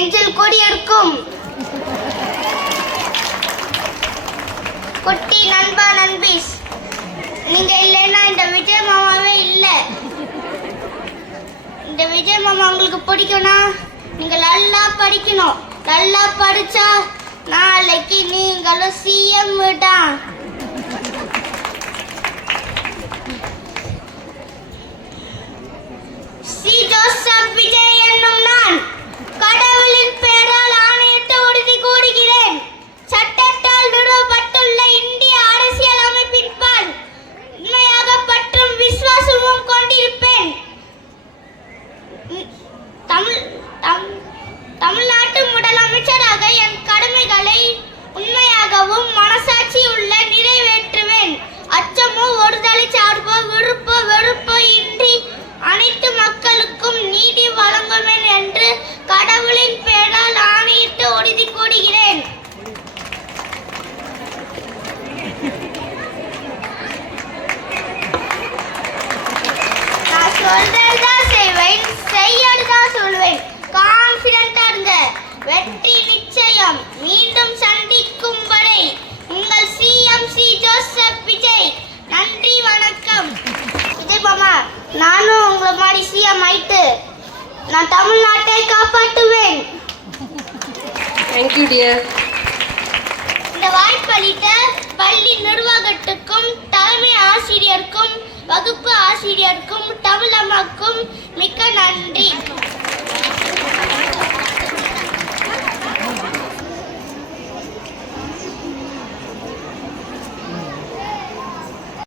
நெஞ்சில் கொடியிருக்கும் குட்டி நண்பா நண்பீஸ், நீங்க இல்லைன்னா இந்த விஜய் மாமாவே இல்லை. இந்த விஜய் மாமா உங்களுக்கு பிடிக்கும்னா நீங்க நல்லா படிக்கணும். நல்லா படிச்சா நாளைக்கு நீங்களும் சிஎம் தான். சி ஜோசப் விஜய் என்னும் நான் கடவுளின் பெயரால் ஆணையிட்டு உறுதி கூறுகிறேன். சட்டத்தால் நிறுவப்பட்டுள்ள இந்திய அரசியல் அமைப்பின் பால் உண்மையாக பற்றும் விசுவாசமும் கொண்டிருப்பேன். தமிழ்நாட்டு முதலமைச்சராக என் கடமைகளை உண்மையாகவும் மனசாட்சி உள்ள நிறைவேற்றுவேன். அச்சமோ ஒருதலை சார்போ விருப்போ வெறுப்போ இன்றி அனைத்து மக்களுக்கும் நீதி வழங்குவேன் என்று கடவுளின் பெயரால் ஆணையிட்டு உறுதி கூறுகிறேன். நான் சொல்றதுதான் செய்வேன், செய்யறதுதான் சொல்வேன். கான்ஃபிடென்ட்டா இருங்க, வெற்றி நிச்சயம். மீண்டும் சந்திக்கும் வரை உங்கள் சிஎம்சி ஜோசப் விஜய். நன்றி, வணக்கம். விஜய் மாமா, நானும் உங்களை மாதிரி சிஎம் ஆயிட்டு நான் தமிழ்நாட்டை காப்பாற்றுவேன். Thank you dear. இந்த வாய்ப்பளித்த பள்ளி நிர்வாகத்துக்கும் தலைமை ஆசிரியருக்கும் வகுப்பு ஆசிரியருக்கும் தமிழம்மாக்கும் மிக்க நன்றி.